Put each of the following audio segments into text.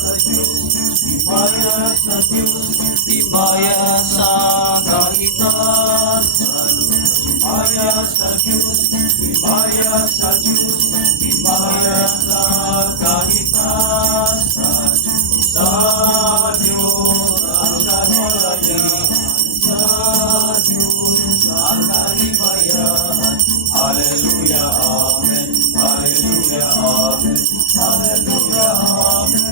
sa Diyos, himaya sa Diyos, himaya sa kaitasan. Himaya sa Diyos, himaya sa Diyos, himaya sa kaitasan. Sa Diyos ang kahimayan, sa Diyos ang kahimayan. Hallelujah, Amen. Hallelujah, Amen. Hallelujah, Amen.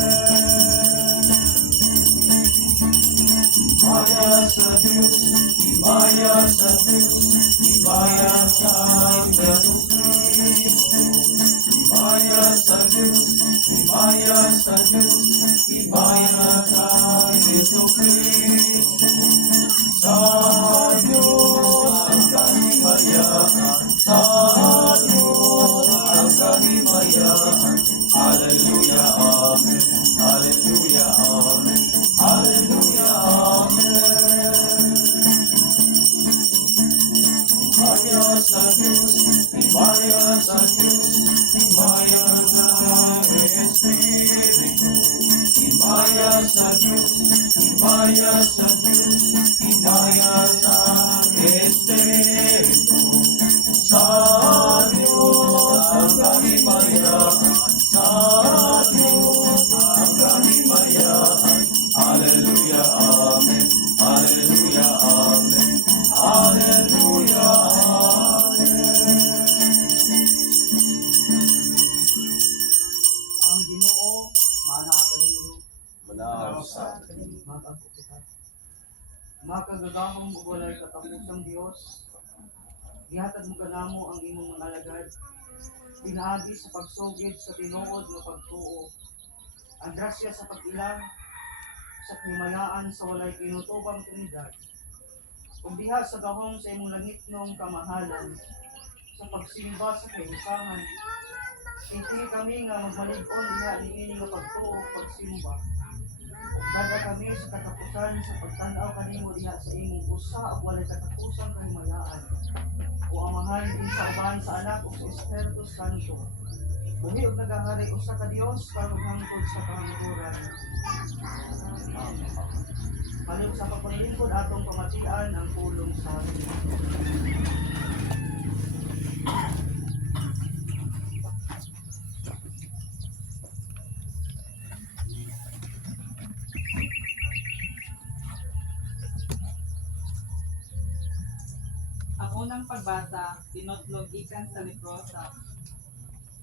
Himaya sa Diyos, himaya sa Diyos, himaya sa Jesucristo. Himaya sa Diyos, himaya sa Diyos, himaya sa Jesucristo. Sa Diyos ang kahimayan, sa Diyos ang kahimayan. Hallelujah, Amen. Hallelujah, Amen. Hallelujah, Amen. Himaya sa Diyos, himaya sa Diyos, himaya sa Espiritu. Himaya sa Diyos, himaya sa Diyos, himaya sa Espiritu. Sa Diyos ang kahimayan, sa Diyos ang kahimayan. Hallelujah, Amen. Hallelujah, Amen. Hallelujah, Amen. Ang Ginoo manatan ninyo. Manaw sa Matagpo kita. Makagagamang walay katapusang Dios. Gihatag mo kanamo ang imong mga alagad. Pinaagi sa pagsugid sa tinuod nga pagtuo. Ang grasya sa pag-ilang sa himalaan sa walay kinutubang Trinidad. Ug diha sa gahom sa imong langitnong kamahalan sa pagsimba sa kahisahan. Hindi kami nga magmalig-on diha niini nga pagtuo ug pagsimba. Daga kami sa katapusan sa pagtanaw kanimo diha sa imong usa ug walay katapusang kahimayaan. O amahan din sa uban sa anak ug sa Espiritu Santo. Buhi og nagahari usa ka Dios karon hangtod sa kahangturan. Halip sa pagpalingkod atong pamatian ang pulong sa atin. Ang unang pagbasa, tinutlog ikan sa libro sa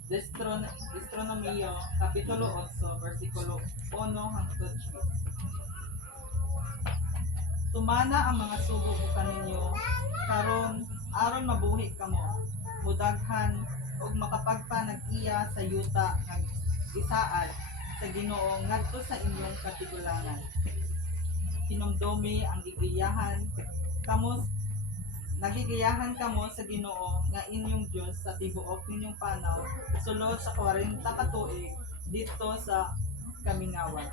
Deuteronomio, Kapitulo 8, versikulo 1 hangtod 10. Tumana ang mga sugo ko kaninyo, karon aron mabuhi kamo, mudaghan, ug makapagpanag-iya sa yuta ng isaad sa Ginoo ngadto sa inyong katigulangan. Hinumdumi ang gigiyahan kamo nagigiyahan kamo sa Ginoo nga inyong Dios sa tibuok ninyong panaw sulod sa 40 ka tuig dito sa kamingawan.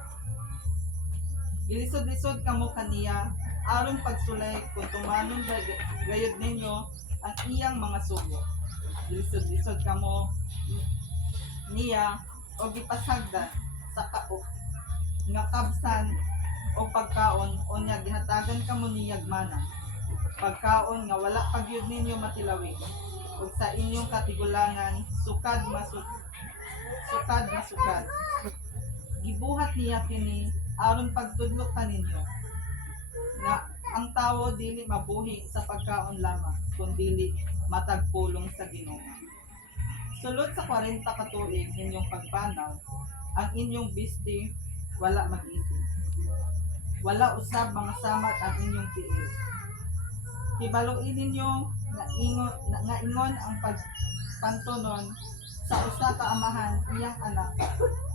Gilisod-lisod kamo kaniya aron pagsulay kung tumanon gayud ninyo ang iyang mga sugo. Gilisod-lisod kamo niya o gipasagdan sa kaok nga kabsan o pagkaon o nya ginhatagan kamo niyag mana. Pagkaon nga wala pagyud ninyo matilawi ug sa inyong katigulangan sukad masukad. Gibuhat niya kini aron pagtudlo kaninyo nga ang tawo dili mabuhi sa pagkaon lamang kundi matag pulong sa Ginoo. Sulod sa 40 ka tuig ninyong pagpanaw, ang inyong bisti wala mag-isip. Wala usab mga samat ang inyong tiil. Hibaluin ninyo nga ingon ang pagpantunon sa usa ka amahan iyang anak.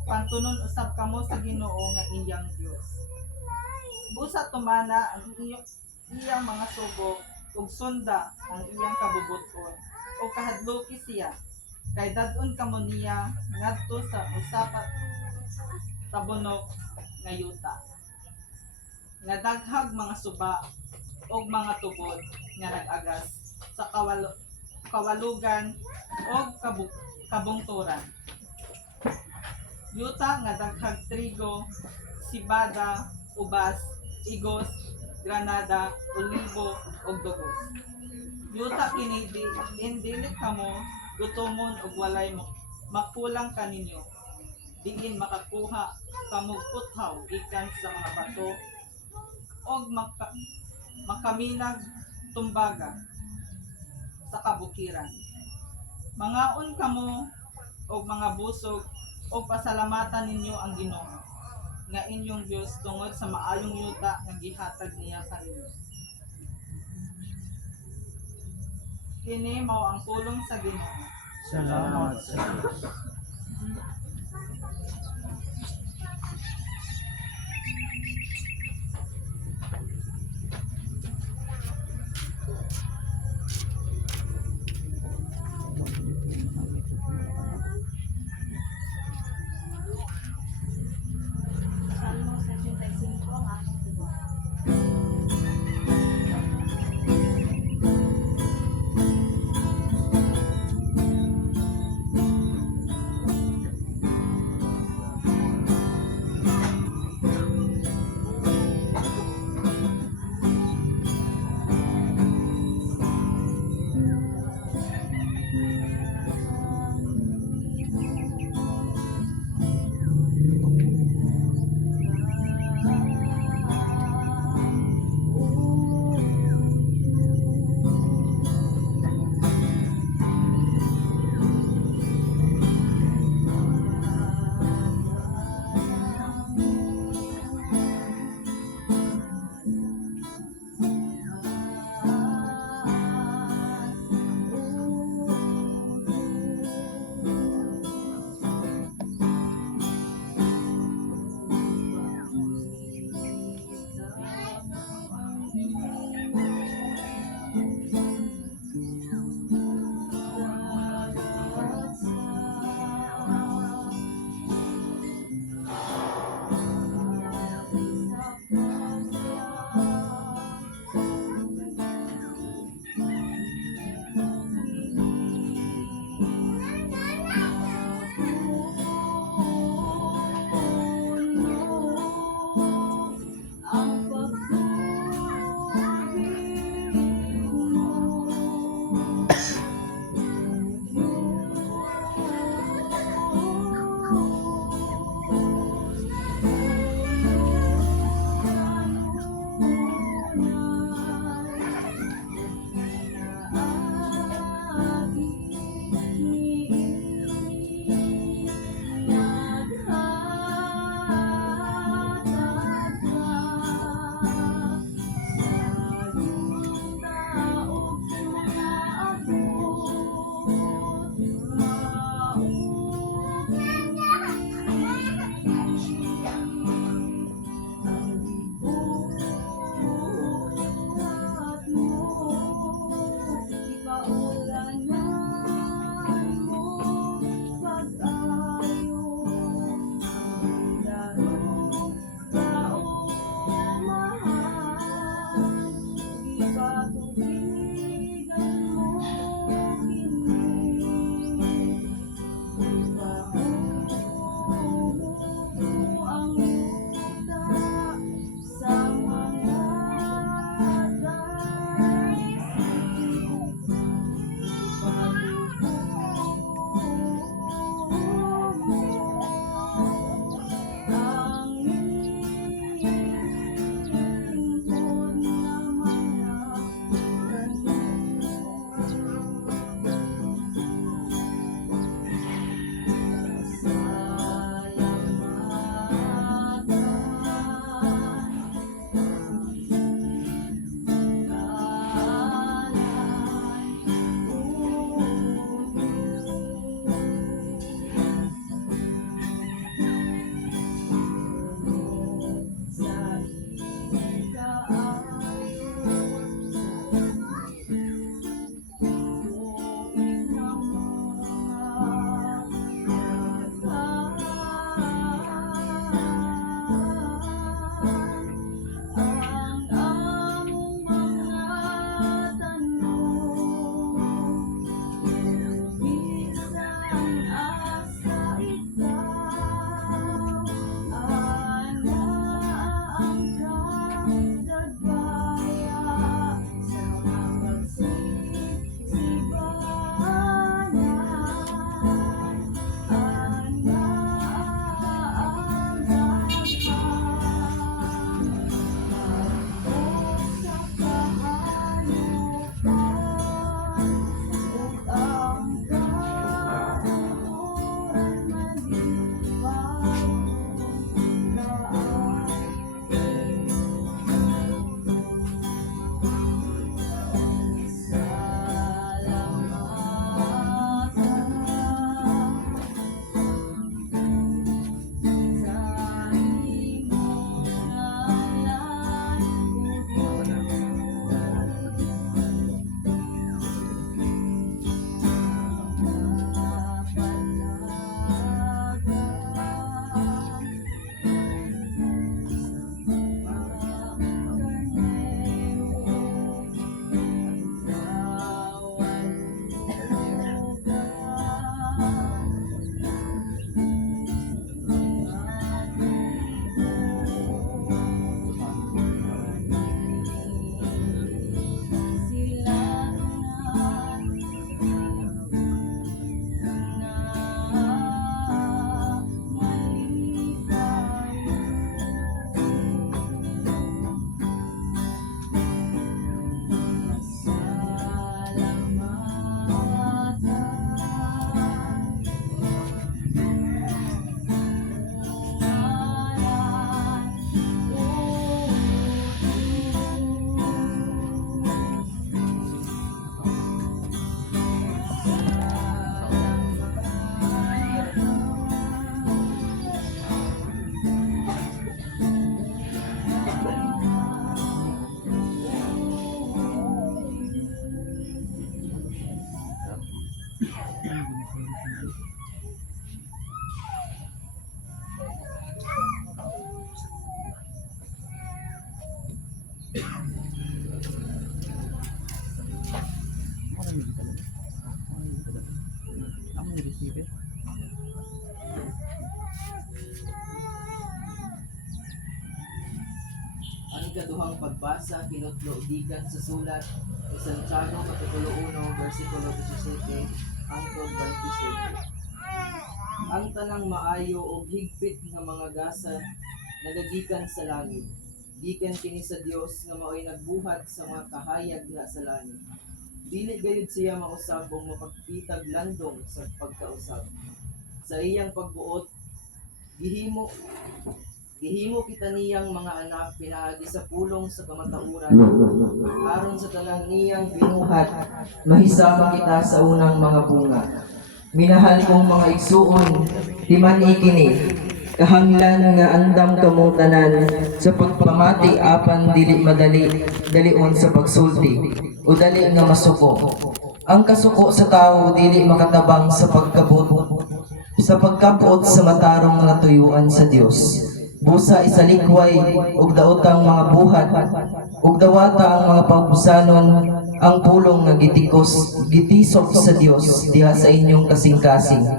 Pantunon usab kamo sa Ginoo nga iyang Dios. Busa tumana ang iyang mga sugo ug sunda ang iyang kabubuton o kahadloki siya kay dad-on kamo niya ngadto sa usa ka tabunok nga yuta nga daghag mga suba ug mga tubod nga nag-agas sa kawalugan ug kabungturan. Yuta nga daghag trigo, sibada, ubas, igos, granada, olibo, ug dugos. Yuta kini indilit kamo gutomon ug walay makulang kaninyo. Diin makakuha kamo puthaw gikan sa mga bato og makaminag tumbaga sa kabukiran. Mangaon kamo og mga busog o pasalamatan ninyo ang Ginoo nga inyong Dios tungod sa maayong yuta nga gihatag niya kaninyo. Kini mao ang pulong sa Ginoo. Salamat sa Diyos. Salmo 65 ang atong tuwa. ikaduhang pagbasa kinutlo gikan sa sulat ni Santiago kapitulo 1 bersikulo 17 hangtod 27. Ang tanang maayo o higpit nga mga gasa nagagikan sa langit. Gikan kini sa Dios nga mao'y nagbuhat sa mga kahayag na sa langit. Dili gayud siya mausab o mapagpitag landong sa pagkausab. Sa iyang pagbuot Gihimo kita niyang mga anak pinaagi sa pulong sa kamatauran. Aron sa tanang niyang binuhat, mahisama kita sa unang mga bunga. Minahal kong mga igsuon, timan ikini, kahanglan nga andam kamong tanan sa pagpamati apan dili madali, dalion sa pagsulti, o dali nga masuko. Ang kasuko sa tao dili makatabang sa pagkabuot sa matarong nga tuyuan sa Dios. Busa isalikway ug daotang mga buhat ug dawata ang mga pagbusanon ang pulong nga gitisok sa Dios diha sa inyong kasing-kasing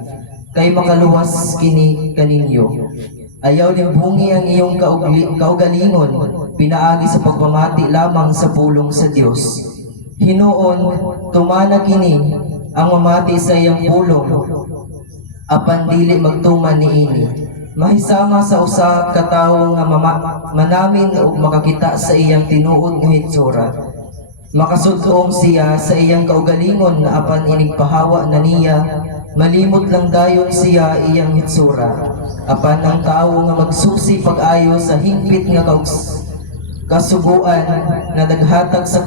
kay makaluwas kini kaninyo. Ayaw limbungi ang iyong kaugalingon pinaagi sa pagpamati lamang sa pulong sa Dios. Hinuon tumana kini ang mamati sa iyang pulong apan dili magtuman niini. Mahisama sa usa ka tawo nga manamin ug makakita sa iyang tinuod nga hitsura. Makasudlong siya sa iyang kaugalingon na apan inigpahawa na niya, malimot lang dayon siya iyang hitsura. Apan ang tawo nga magsusi pag-ayo sa hingpit nga kasubuan na naghatag sa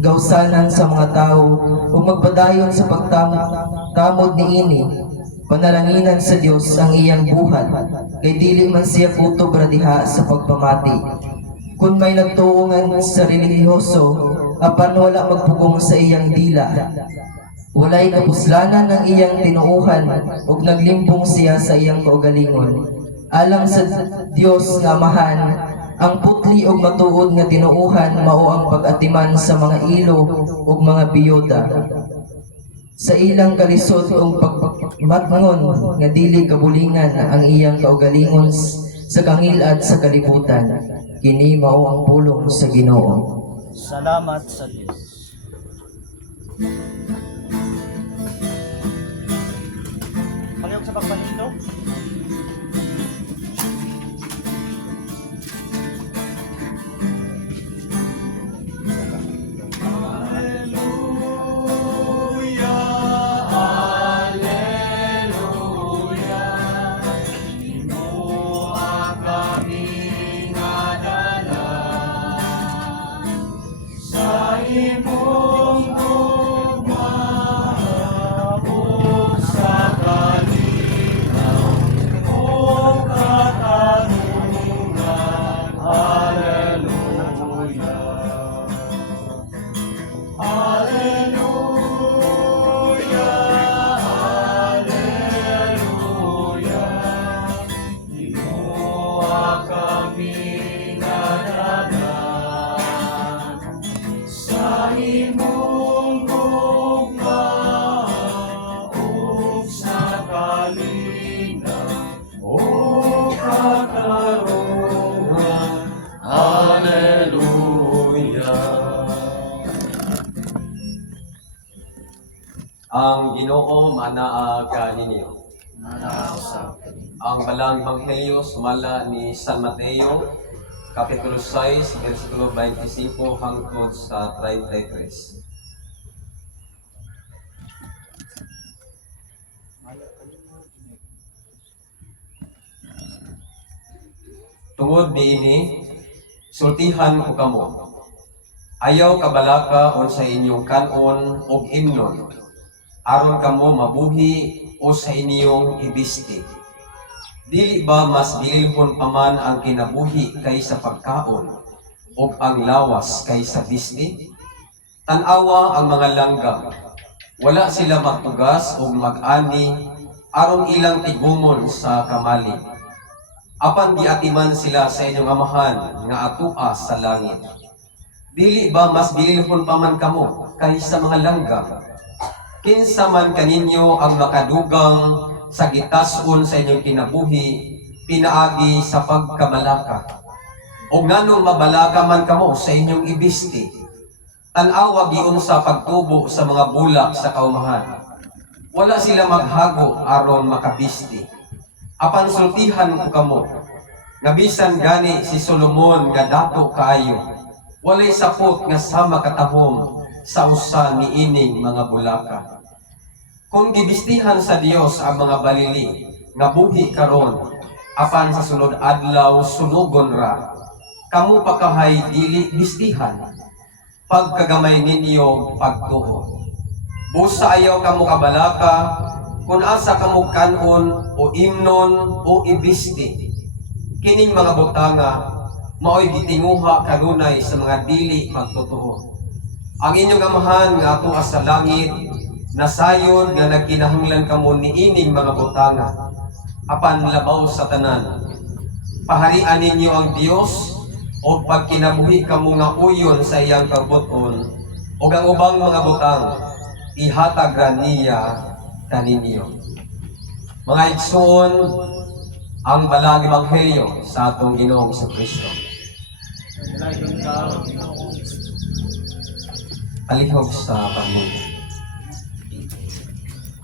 gawsanan sa mga tawo ug magpadayon sa pagtamod niini. Panalanginan sa Dios ang iyang buhat, kay dili man siya kutob ra diha sa pagpamati. Kung may nagtuungan sa relihiyoso, apan wala magpugong sa iyang dila. Walay kapuslanan ng iyang tinuuhan, ug naglimpong siya sa iyang kaugalingon. Alang sa Dios nga Amahan, ang putli ug matuod nga tinuuhan mao ang pag-atiman sa mga ilo ug mga biyoda. Sa ilang kalisod ug pagmatngon nga dili kabulingan ang iyang kaugalingon sa kangilad sa kalibutan. Kini mao ang pulong sa Ginoo. Salamat sa Diyos. Pangayog sa pagpanito. Ang Ginoo manaa kaninyo. Ang balang Ebanghelyo sumala ni San Mateo, kapitulo 6, versikulo 25 hangtod sa 33. Tungod niini, sultihan ko kamo. Ayaw kabalaka on sa inyong kanon og imnon, aron kamo mabuhi o sa inyong ibisti. Dili ba mas bilihon pa man ang kinabuhi kaysa pagkaon o ang lawas kaysa bisti? Tanawa ang mga langgam, wala sila magtugas o mag-ani aron ilang tigumon sa kamali. Apan giatiman sila sa inyong Amahan nga atua sa langit. Dili ba mas bilihon pa man kamo kaysa mga langgam? Kinsa man kaninyo ang makadugang sa gitas-on sa inyong kinabuhi, pinaagi sa pagkamalaka. O nganong mabalaka man kamo sa inyong ibisti, tan-awa giun sa pagtubo sa mga bulak sa kaumahan. Wala sila maghago aron makabisti. Apan sultihan ko kamo, nga bisan gani si Solomon nga dato kaayo, walay sapot nga sama katahom sa usa ni ining mga bulaka. Kung gibistihan sa Dios ang mga balili nga buhi karon, apan sa sunod adlaw sunugon ra, kamo pa kahay dili bistihan, pagkagamay ninyo pagtuo. Busa ayaw kamo kabalaka, kung asa kamo kanon o imnon o ibisti. Kining mga butanga, mao'y gitinguha kanunay sa mga dili magtotoo. Ang inyong amahan nga ato sa langit, nasayod nga nagkinahanglan kamo ni ining mga butanga, apan labaw sa tanan. Paharian ninyo ang Dios, o pagkinabuhi kamo nga uyon sa iyang kabuton, o ang ubang mga butang, ihatag ra niya kaninyo. Mga igsoon, ang balang ebanghelyo sa atong Ginoong Kristo. Palihog sa Panginoon.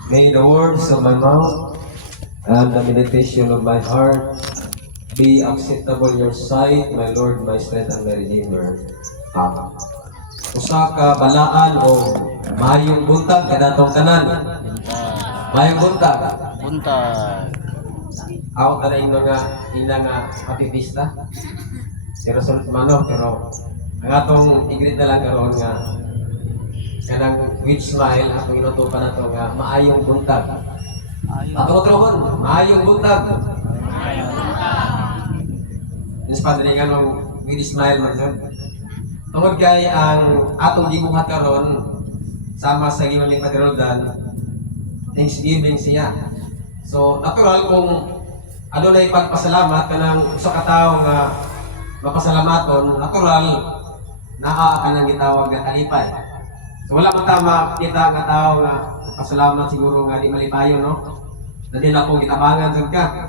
May the words of my mouth and the meditation of my heart be acceptable in your sight, my Lord, my strength, and my Redeemer. Amen. Usa ka balaan o mayong buntag kanatong tanan. Mayong buntag. Buntag. Ako tanay nga happy pista. Pero sa mano, pero ang atong igrit na lang karoon nga kanang with smile, atong inutupan na ito nga maayong buntag. Atong karoon, maayong buntag. Yung padalingan ng with smile man. Tungod kay ang atong gibuhat karon sama sa giwan ni Padre Roldan, Thanksgiving siya. So natural kung ano na ipagpasalamat kanang usa ka tawo nga mapasalamaton, natural naa ka nang gitawag nga kalipay. So wala man tama kita nga tawo nga pasalamat siguro nga di malipayon, no? Dati na kung gitabangan jud ka.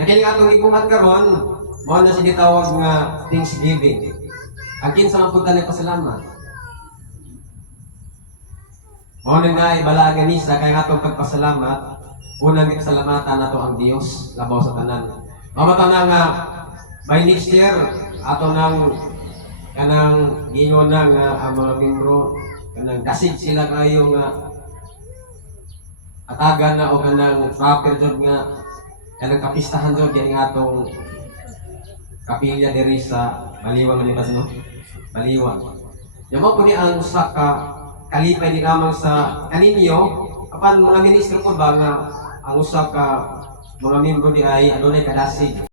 Nakini atong ibuhat karon, mao na sige tawag nga Thanksgiving. Ang kinsa man pud tani pasalamat. Mao na nga ibalagan ni sa kay atong pagpasalamat. Unang salamatan nato ang Dios labaw sa tanan. Mamata na nga by next year ato nang kanang gingon na nga ang mga membro kanang dasig sila kayo nga atagan na o kanang proper jud nga kanang kapistahan jud kini atong kapilya diri sa Baliwang Malibas, no? Baliwang. Yamo ko ni ang usa ka kalipay ni lamang sa kaninyo apan mga ministro ko ba nga ang usa ka mga membro di ay adunay kadasig